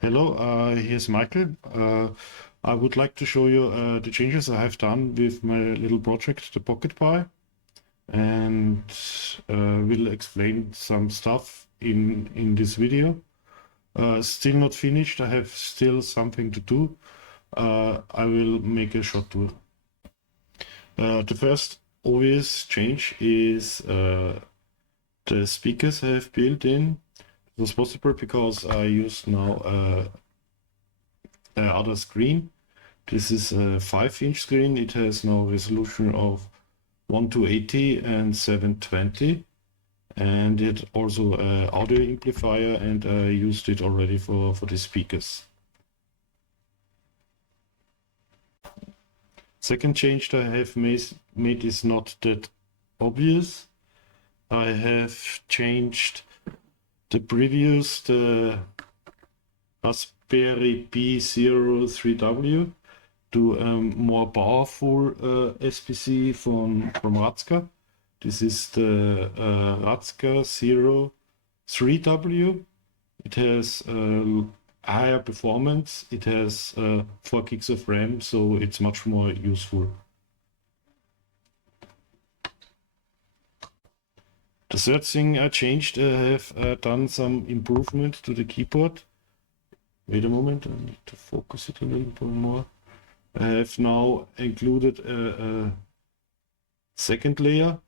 Hello, here's Michael. I would like to show you the changes I have done with my little project, the Pocket Pi, and will explain some stuff in this video. Still not finished. I have still something to do. I will make a short tour. The first obvious change is the speakers I have built in. It was possible because I use now other screen. This is a 5-inch screen. It has now resolution of 1280 and 720, and it also audio amplifier, and I used it already for the speakers. Second change that I have made is not that obvious. I have changed the previous, the Raspberry Pi Zero 3W to a more powerful SPC from Ratzka. This is the Ratzka Zero 3W. It has higher performance. It has 4 gigs of RAM, so it's much more useful. The third thing I changed, I have done some improvement to the keyboard. Wait a moment, I need to focus it a little bit more. I have now included a second layer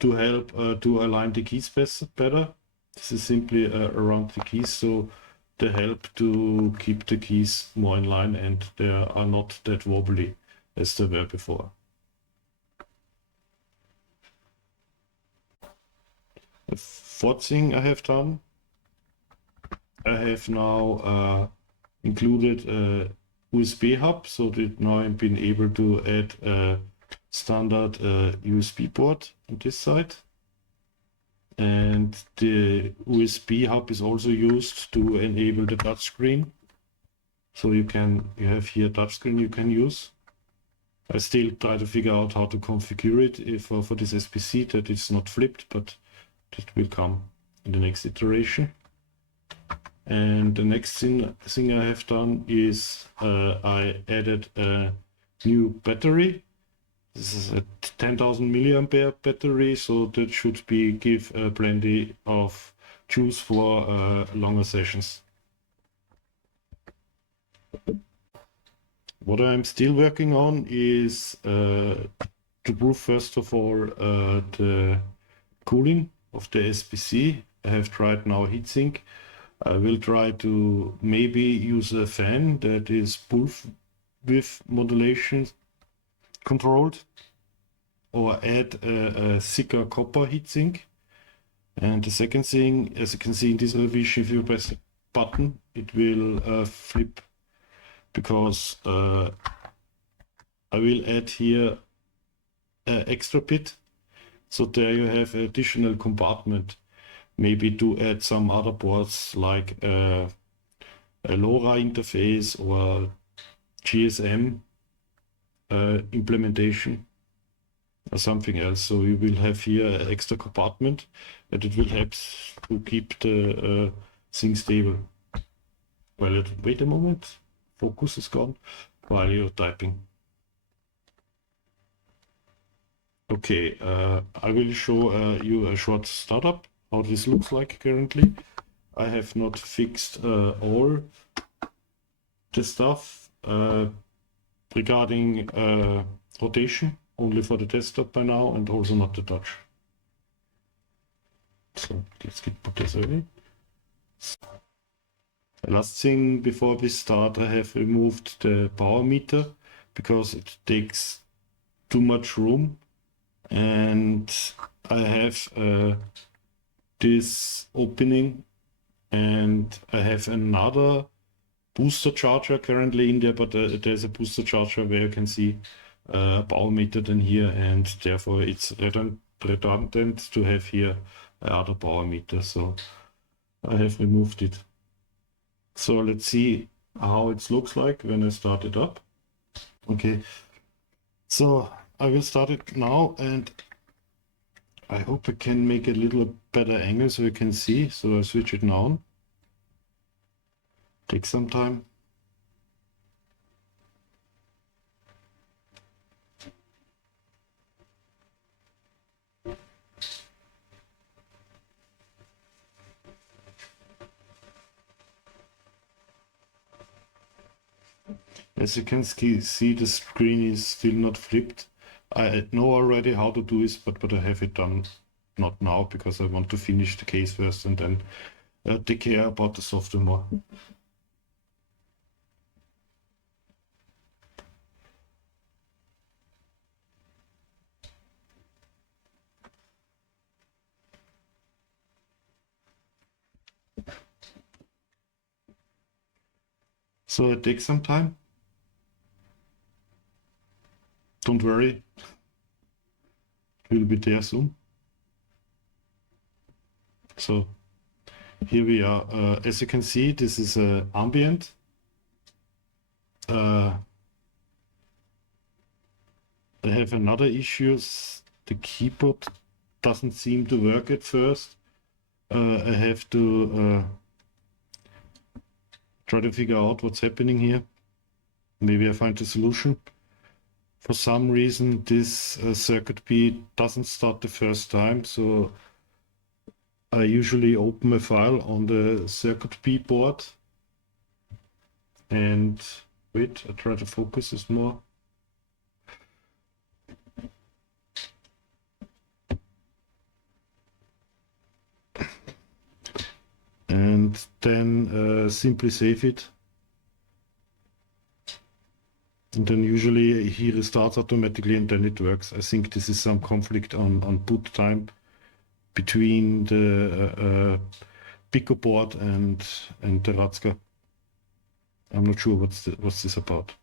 to help to align the keys better. This is simply around the keys, so they help to keep the keys more in line and they are not that wobbly as they were before. The fourth thing I have done, I have now included a USB hub, so that now I've been able to add a standard USB port on this side. And the USB hub is also used to enable the touchscreen. So you have here a touchscreen you can use. I still try to figure out how to configure it for this SPC, that it's not flipped, but that will come in the next iteration. And the next thing I have done is I added a new battery. This is a 10,000 milliampere battery, so that should give plenty of juice for longer sessions. What I'm still working on is to prove, first of all, the cooling of the SPC. I have tried now heatsink. I will try to maybe use a fan that is pulse width modulation controlled, or add a thicker copper heatsink. And the second thing, as you can see in this revision, if you press a button, it will flip, because I will add here an extra bit. So there you have an additional compartment, maybe to add some other boards like a LoRa interface or GSM implementation or something else. So you will have here an extra compartment, and it will help to keep the thing stable. Well, wait a moment, focus is gone while you're typing. Okay, I will show you a short startup, how this looks like currently. I have not fixed all the stuff regarding rotation, only for the desktop by now, and also not the touch. So let's put this away. The last thing before we start, I have removed the power meter because it takes too much room, and I have this opening, and I have another booster charger currently in there, but there's a booster charger where you can see a power meter than here, and therefore it's redundant to have here another power meter, so I have removed it. So let's see how it looks like when I start it up. Okay, so I will start it now, and I hope I can make a little better angle so you can see. So I switch it now on. Take some time. As you can see, the screen is still not flipped. I know already how to do this, but I have it done not now because I want to finish the case first and then take care about the software more. So it takes some time. Don't worry, it will be there soon. So here we are. As you can see, this is ambient. I have another issue. The keyboard doesn't seem to work at first. I have to try to figure out what's happening here. Maybe I find a solution. For some reason, this circuit B doesn't start the first time, so I usually open a file on the circuit B board and wait, I try to focus this more. And then simply save it. And then usually he restarts automatically and then it works. I think this is some conflict on boot time between the Pico board and the Ratzka. I'm not sure what's this about.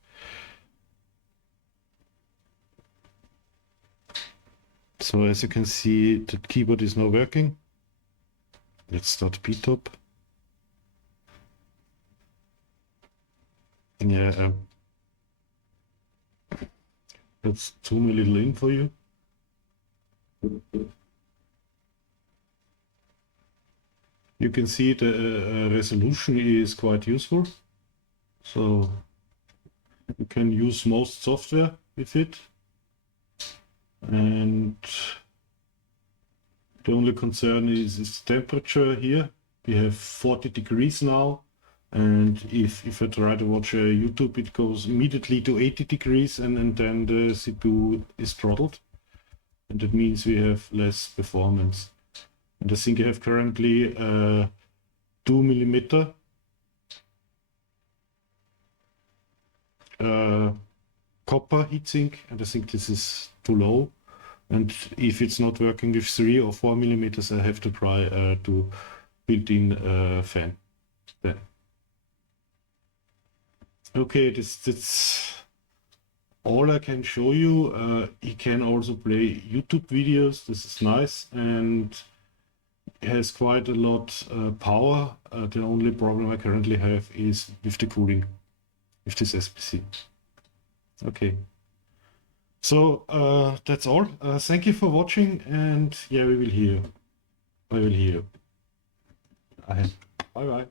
So as you can see, the keyboard is now working. Let's start PTOP. Yeah, let's zoom a little in for you. You can see the resolution is quite useful. So you can use most software with it. And the only concern is temperature here. We have 40 degrees now. And if I try to watch YouTube, it goes immediately to 80 degrees and then the CPU is throttled. And that means we have less performance. And I think I have currently 2mm copper heatsink, and I think this is too low. And if it's not working with 3 or 4mm, I have to try to build in fan. There. Okay, that's all I can show you. He can also play YouTube videos. This is nice, and it has quite a lot power. The only problem I currently have is with the cooling, with this SBC. Okay. So that's all. Thank you for watching, and yeah, we will hear you. I will hear you. Bye bye.